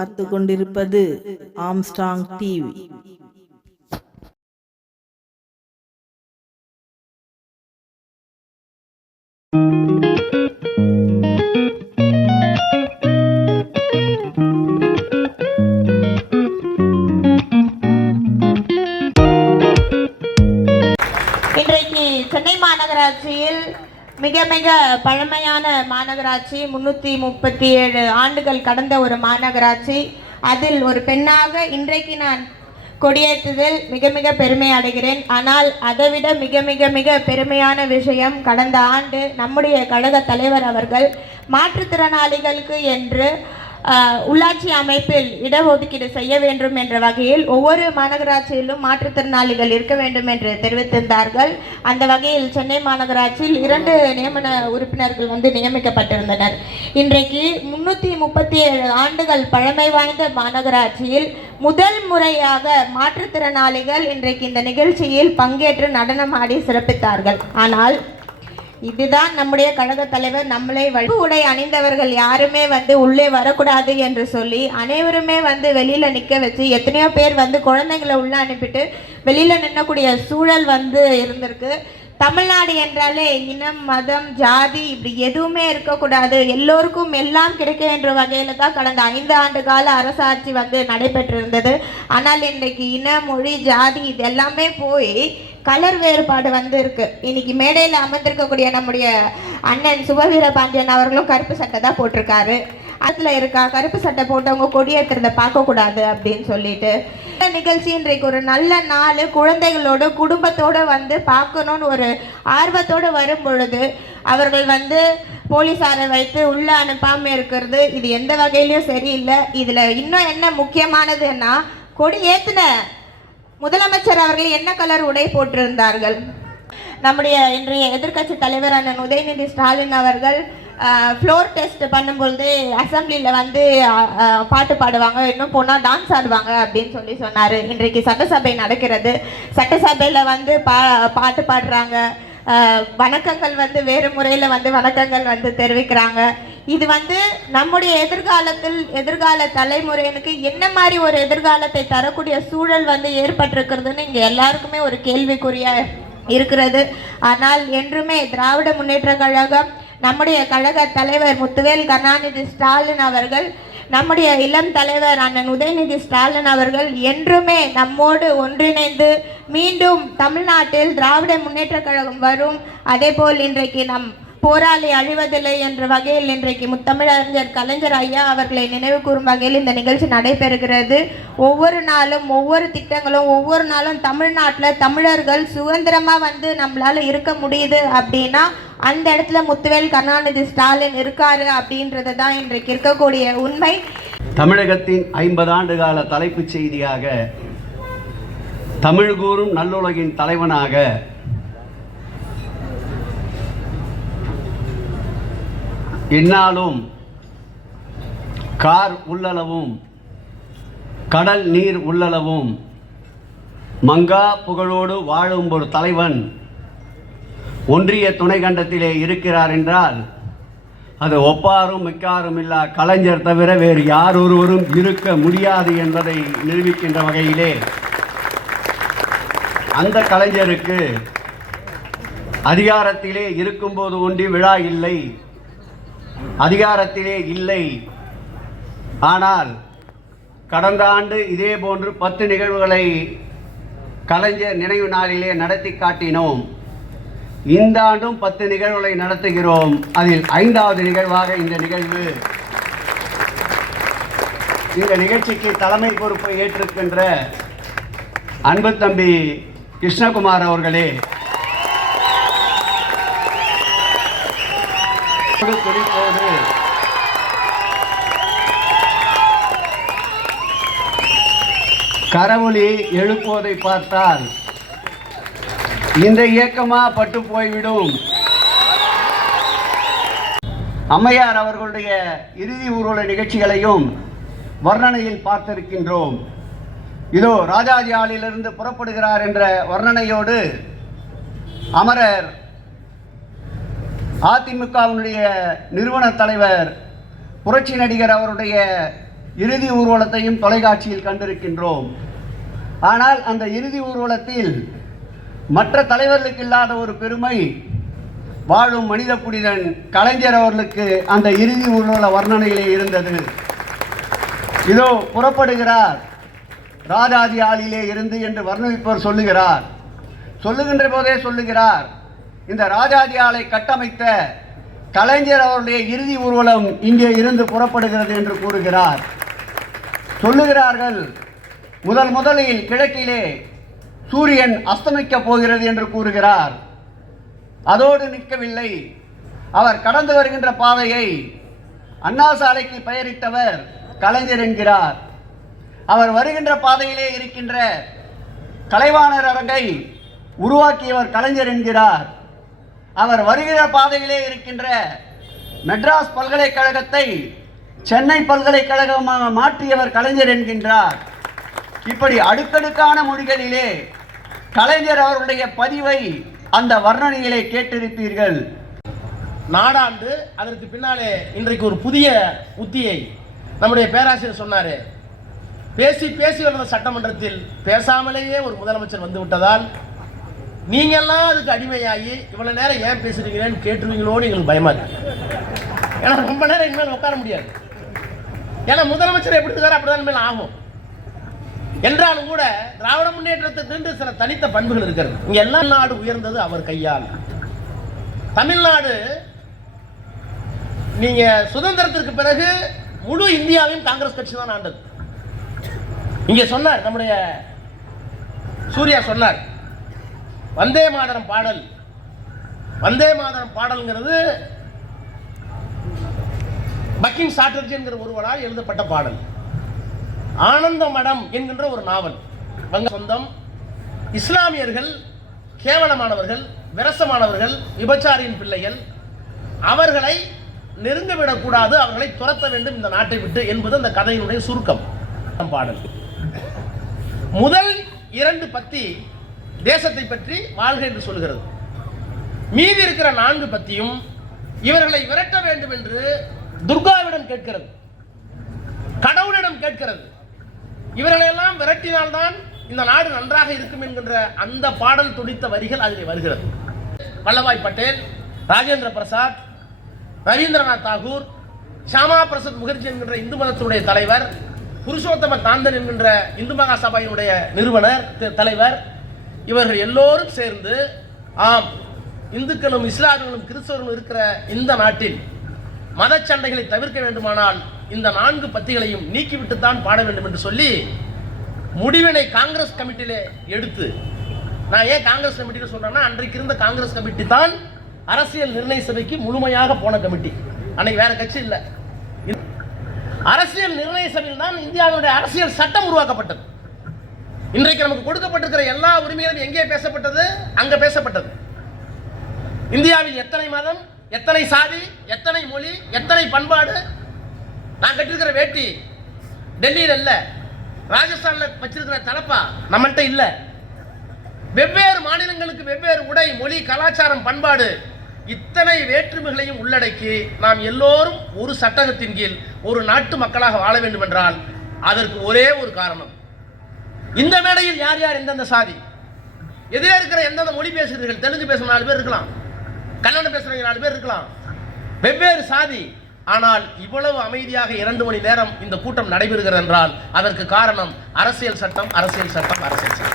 பார்த்து கொண்டிருப்பது Armstrong TV. இன்றைக்கு சென்னை மாநகராட்சியில் மிக மிக பழமையான மாநகராட்சி, 337 ஆண்டுகள் கடந்த ஒரு மாநகராட்சி. அதில் ஒரு பெண்ணாக இன்றைக்கு நான் கொடியேற்றுதல் மிக மிக பெருமை அடைகிறேன். ஆனால் அதைவிட மிக மிக மிக பெருமையான விஷயம், கடந்த ஆண்டு நம்முடைய கழக தலைவர் அவர்கள் மாற்றுத்திறனாளிகளுக்கு என்று உள்ளாட்சி அமைப்பில் இடஒதுக்கீடு செய்ய வேண்டும் என்ற வகையில் ஒவ்வொரு மாநகராட்சியிலும் மாற்றுத்திறனாளிகள் இருக்க வேண்டும் என்று தெரிவித்திருந்தார்கள். அந்த வகையில் சென்னை மாநகராட்சியில் 2 நியமன உறுப்பினர்கள் நியமிக்கப்பட்டிருந்தனர். இன்றைக்கு 337 ஆண்டுகள் பழமை வாய்ந்த மாநகராட்சியில் முதல் முறையாக மாற்றுத்திறனாளிகள் இன்றைக்கு இந்த நிகழ்ச்சியில் பங்கேற்று நடனமாடி சிறப்பித்தார்கள். ஆனால் இதுதான் நம்முடைய கழக தலைவர் நம்மளை உடை அணிந்தவர்கள் யாருமே உள்ளே வரக்கூடாது என்று சொல்லி அனைவருமே வெளியில நிற்க வச்சு எத்தனையோ பேர் குழந்தைங்களை உள்ள அனுப்பிட்டு வெளியில நின்னக்கூடிய சூழல் இருந்திருக்கு. தமிழ்நாடு என்றாலே இனம், மதம், ஜாதி இப்படி எதுவுமே இருக்கக்கூடாது, எல்லோருக்கும் எல்லாம் கிடைக்க என்ற வகையில தான் கடந்த 5 ஆண்டு கால அரசாட்சி நடைபெற்றிருந்தது. ஆனால் இன்றைக்கு இன, மொழி, ஜாதி இது எல்லாமே போய் கலர் வேறுபாடு இருக்கு. இன்னைக்கு மேடையில் அமர்ந்திருக்கக்கூடிய நம்முடைய அண்ணன் சுபவீர பாண்டியன் அவர்களும் கருப்பு சட்டை தான் போட்டிருக்காரு. அதுல இருக்கா கருப்பு சட்டை போட்டவங்க கொடியேற்றுறத பார்க்கக்கூடாது அப்படின்னு சொல்லிட்டு நிகழ்ச்சி இன்றைக்கு ஒரு நல்ல நாள், குழந்தைகளோட குடும்பத்தோட பார்க்கணும்னு ஒரு ஆர்வத்தோடு வரும் பொழுது அவர்கள் போலீஸாரை வைத்து உள்ள அனுப்பாம இருக்கிறது இது எந்த வகையிலையும் சரியில்லை. இதுல இன்னும் என்ன முக்கியமானதுன்னா, கொடி ஏத்துன முதலமைச்சர் அவர்கள் என்ன கலர் உடை போட்டிருந்தார்கள்? நம்முடைய இன்றைய எதிர்க்கட்சி தலைவர் அண்ணன் உதயநிதி ஸ்டாலின் அவர்கள் ஃப்ளோர் டெஸ்ட் பண்ணும்பொழுது அசம்பிளியில் பாட்டு பாடுவாங்க, இன்னும் போனால் டான்ஸ் ஆடுவாங்க அப்படின்னு சொன்னார். இன்றைக்கு சட்டசபை நடக்கிறது, சட்டசபையில் பாட்டு பாடுறாங்க, வணக்கங்கள் வேறு முறையில் வணக்கங்கள் தெரிவிக்கிறாங்க. இது நம்முடைய எதிர்கால தலைமுறையினுக்கு என்ன மாதிரி ஒரு எதிர்காலத்தை தரக்கூடிய சூழல் ஏற்பட்டிருக்கிறதுன்னு இங்கே எல்லாருக்குமே ஒரு கேள்விக்குறியா இருக்கிறது. ஆனால் என்றுமே திராவிட முன்னேற்ற கழகம், நம்முடைய கழக தலைவர் முத்துவேல் கருணாநிதி ஸ்டாலின் அவர்கள், நம்முடைய இளம் தலைவர் அண்ணன் உதயநிதி ஸ்டாலின் அவர்கள் என்றுமே நம்மோடு ஒன்றிணைந்து மீண்டும் தமிழ்நாட்டில் திராவிட முன்னேற்ற கழகம் வரும். அதே போல் இன்றைக்கு நம் போராளி அழிவதில்லை என்ற வகையில் இன்றைக்கு முத்தமிழறிஞர் கலைஞர் ஐயா அவர்களை நினைவு கூறும் வகையில் இந்த நிகழ்ச்சி நடைபெறுகிறது. ஒவ்வொரு நாளும் ஒவ்வொரு திட்டங்களும், ஒவ்வொரு நாளும் தமிழ்நாட்டில் தமிழர்கள் சுதந்திரமாக நம்மளால இருக்க முடியுது அப்படின்னா அந்த இடத்துல முத்துவேல் கருணாநிதி ஸ்டாலின் இருக்காரு அப்படின்றது தான் இன்றைக்கு இருக்கக்கூடிய உண்மை. தமிழகத்தின் 50 ஆண்டு கால தலைப்புச் செய்தியாக தமிழ் கூறும் நல்லுலகின் தலைவனாக என்னாலும் கார் உள்ளளவும் கடல் நீர் உள்ளளவும் மங்கா புகழோடு வாழும் ஒரு தலைவன் ஒன்றிய துணைக்கண்டத்திலே இருக்கிறார் என்றால் அது ஒப்பாரும் மிக்காரும் இல்லா கலைஞர் தவிர வேறு யாரொருவரும் இருக்க முடியாது என்பதை நிரூபிக்கின்ற வகையிலே அந்த கலைஞருக்கு அதிகாரத்திலே இருக்கும்போது ஒன்றி விழா இல்லை, அதிகாரத்திலே இல்லை. ஆனால் கடந்த ஆண்டு இதே போன்று 10 நிகழ்வுகளை கலைஞர் நினைவு நாளிலே நடத்தி காட்டினோம். இந்த ஆண்டும் 10 நிகழ்வுகளை நடத்துகிறோம். அதில் 5வது நிகழ்வாக இந்த நிகழ்வு. இந்த நிகழ்ச்சிக்கு தலைமை பொறுப்பை ஏற்றிருக்கின்ற அன்பு தம்பி கிருஷ்ணகுமார் அவர்களே, குறிப்போடு கரவொலி எழுப்புவதை பார்த்தால் இந்த இயக்கமா பட்டு போய்விடும். அம்மையார் அவர்களுடைய இறுதி ஊர்வல நிகழ்ச்சிகளையும் வர்ணனையில் பார்த்திருக்கின்றோம். இதோ ராஜாஜி ஆலிலிருந்து புறப்படுகிறார் என்ற வர்ணனையோடு அமரர் அதிமுகவினுடைய நிறுவன தலைவர் புரட்சி நடிகர் அவருடைய இறுதி ஊர்வலத்தையும் தொலைக்காட்சியில் கண்டிருக்கின்றோம். ஆனால் அந்த இறுதி ஊர்வலத்தில் மற்ற தலைவர்களுக்கு இல்லாத ஒரு பெருமை வாழும் மனித புனிதன் கலைஞர் அவர்களுக்கு அந்த இறுதி ஊர்வல வர்ணனையிலே இருந்தது. இதோ புறப்படுகிறார் ராஜாதி ஆளிலே இருந்து என்று வர்ணிப்பவர் சொல்லுகிறார். சொல்லுகின்ற போதே சொல்லுகிறார், இந்த ராஜாதி ஆளை கட்டமைத்த கலைஞர் அவருடைய இறுதி ஊர்வலம் இங்கே இருந்து புறப்படுகிறது என்று கூறுகிறார். சொல்லுகிறார்கள், முதலில் கிழக்கிலே சூரியன் அஸ்தமிக்கப் போகிறது என்று கூறுகிறார். அதோடு நிற்கவில்லை, அவர் கடந்து வருகின்ற பாதையை அண்ணா சாலைக்கு பெயரிட்டவர் கலைஞர் என்கிறார். அவர் வருகின்ற பாதையிலே இருக்கின்ற கலைவாணர் அரங்கை உருவாக்கியவர் கலைஞர் என்கிறார். அவர் வருகிற பாதையிலே இருக்கின்ற மெட்ராஸ் பல்கலைக்கழகத்தை சென்னை பல்கலைக்கழகமாக மாற்றியவர் கலைஞர் என்கின்றார். இப்படி அடுக்கடுக்கான மொழிகளிலே கலைஞர் அவருடைய பதிவை அந்த வர்ணனையிலே கேட்டிருப்பீர்கள். நாடாண்டு அதற்கு பின்னாலே இன்றைக்கு ஒரு புதிய உத்தியை நம்முடைய பேராசிரியர் சொன்னார். பேசி வந்த சட்டமன்றத்தில் பேசாமலேயே ஒரு முதலமைச்சர் வந்து விட்டதால் நீங்கெல்லாம் அதுக்கு அடிமையாகி இவ்வளவு நேரம் ஏன் பேசுறீங்கன்னு கேட்டுருவீங்களோன்னு எங்களுக்கு பயமா இருக்கு. ஏன்னா ரொம்ப நேரம் இனிமேல் உட்கார முடியாது. ஏன்னா முதலமைச்சர் எப்படி இருக்காரு அப்படிதான் இனிமேல் ஆகும். என்றாலும் கூட திராவிட முன்னேற்றத்துக்கு சில தனித்த பண்புகள் இருக்கிறது. இங்க எல்லா நாடு உயர்ந்தது அவர் கையால். தமிழ்நாடு நீங்க சுதந்திரத்திற்கு பிறகு முழு இந்தியாவையும் காங்கிரஸ் கட்சி தான் ஆண்டது. இங்க சொன்னார் நம்முடைய சூர்யா சொன்னார், வந்தே மாதரம் பாடல். வந்தே மாதரம் பாடல்ங்கிறது பக்கிங் சாட்டர்ஜி என்கிற ஒருவரால் எழுதப்பட்ட பாடல். ஆனந்த மடம் என்கின்ற ஒரு நாவல். சொந்தம் இஸ்லாமியர்கள் கேவலமானவர்கள், விரசமானவர்கள், விபச்சாரியின் பிள்ளைகள், அவர்களை நெருங்கவிடக்கூடாது, அவர்களை துரத்த வேண்டும் இந்த நாட்டை விட்டு என்பது அந்த கதையினுடைய சுருக்கம் பாடல். முதல் 2 பத்தி தேசத்தை பற்றி வாழ்க என்று சொல்கிறது. மீதி இருக்கிற 4 பத்தியும் இவர்களை விரட்ட வேண்டும் என்று துர்காவிடம் கேட்கிறது, கடவுளிடம் கேட்கிறது. இவர்களெல்லாம் விரட்டினால்தான் இந்த நாடு நன்றாக இருக்கும் என்கின்ற அந்த பாடல் துடித்த வரிகள் அதில் வருகிறது. வல்லபாய் பட்டேல், ராஜேந்திர பிரசாத், ரவீந்திரநாத் தாகூர், ஷாமா பிரசாத் முகர்ஜி என்கின்ற இந்து மதத்தினுடைய தலைவர், புருஷோத்தம தாந்தன் என்கின்ற இந்து மகா சபையினுடைய நிறுவனர் தலைவர், இவர்கள் எல்லோரும் சேர்ந்து ஆம், இந்துக்களும் இஸ்லாமியர்களும் கிறிஸ்தவர்களும் இருக்கிற இந்த நாட்டில் மத சண்டைகளை தவிர்க்க வேண்டுமானால் இந்த 4 பத்திகளையும் நீக்கிவிட்டுத்தான் பாட வேண்டும் என்று சொல்லி முடிவினை காங்கிரஸ் கமிட்டியிலே எடுத்து, நான் ஏன் காங்கிரஸ் கமிட்டியில் சொல்றேன்னா, அன்றைக்கு இருந்த காங்கிரஸ் கமிட்டி தான் அரசியல் நிர்ணய சபைக்கு முழுமையாக போன கமிட்டி. அன்னைக்கு வேற கட்சி இல்லை. அரசியல் நிர்ணய சபையில் தான் இந்தியாவுடைய அரசியல் சட்டம் உருவாக்கப்பட்டது. இன்றைக்கு நமக்கு கொடுக்கப்பட்டிருக்கிற எல்லா உரிமைகளும் எங்கே பேசப்பட்டது? அங்க பேசப்பட்டது. இந்தியாவில் எத்தனை மதம், எத்தனை சாதி, எத்தனை மொழி, எத்தனை பண்பாடு. நான் கட்டிருக்கிற வேட்டி டெல்லியில் இல்ல, ராஜஸ்தான்ல வச்சிருக்கிற தலப்பா நம்மள்கிட்ட இல்ல. வெவ்வேறு மாநிலங்களுக்கு வெவ்வேறு உடை, மொழி, கலாச்சாரம், பண்பாடு, இத்தனை வேற்றுமைகளையும் உள்ளடக்கி நாம் எல்லோரும் ஒரு சட்டகத்தின் கீழ் ஒரு நாட்டு மக்களாக வாழ வேண்டும் என்றால் அதற்கு ஒரே ஒரு காரணம். இந்த மேடையில் யார் யார் எந்தெந்த சாதி, எதிரே இருக்கிற எந்தெந்த மொழி பேசுகிறீர்கள், தெலுங்கு பேசுகிற 4 பேர் இருக்கலாம், கன்னடம் பேசுகிறவங்க 4 பேர் இருக்கலாம், வெவ்வேறு சாதி. ஆனால் இவ்வளவு அமைதியாக 2 மணி நேரம் இந்த கூட்டம் நடைபெறுகிறது என்றால் அதற்கு காரணம் அரசியல் சட்டம், அரசியல் சட்டம், அரசியல் சட்டம்.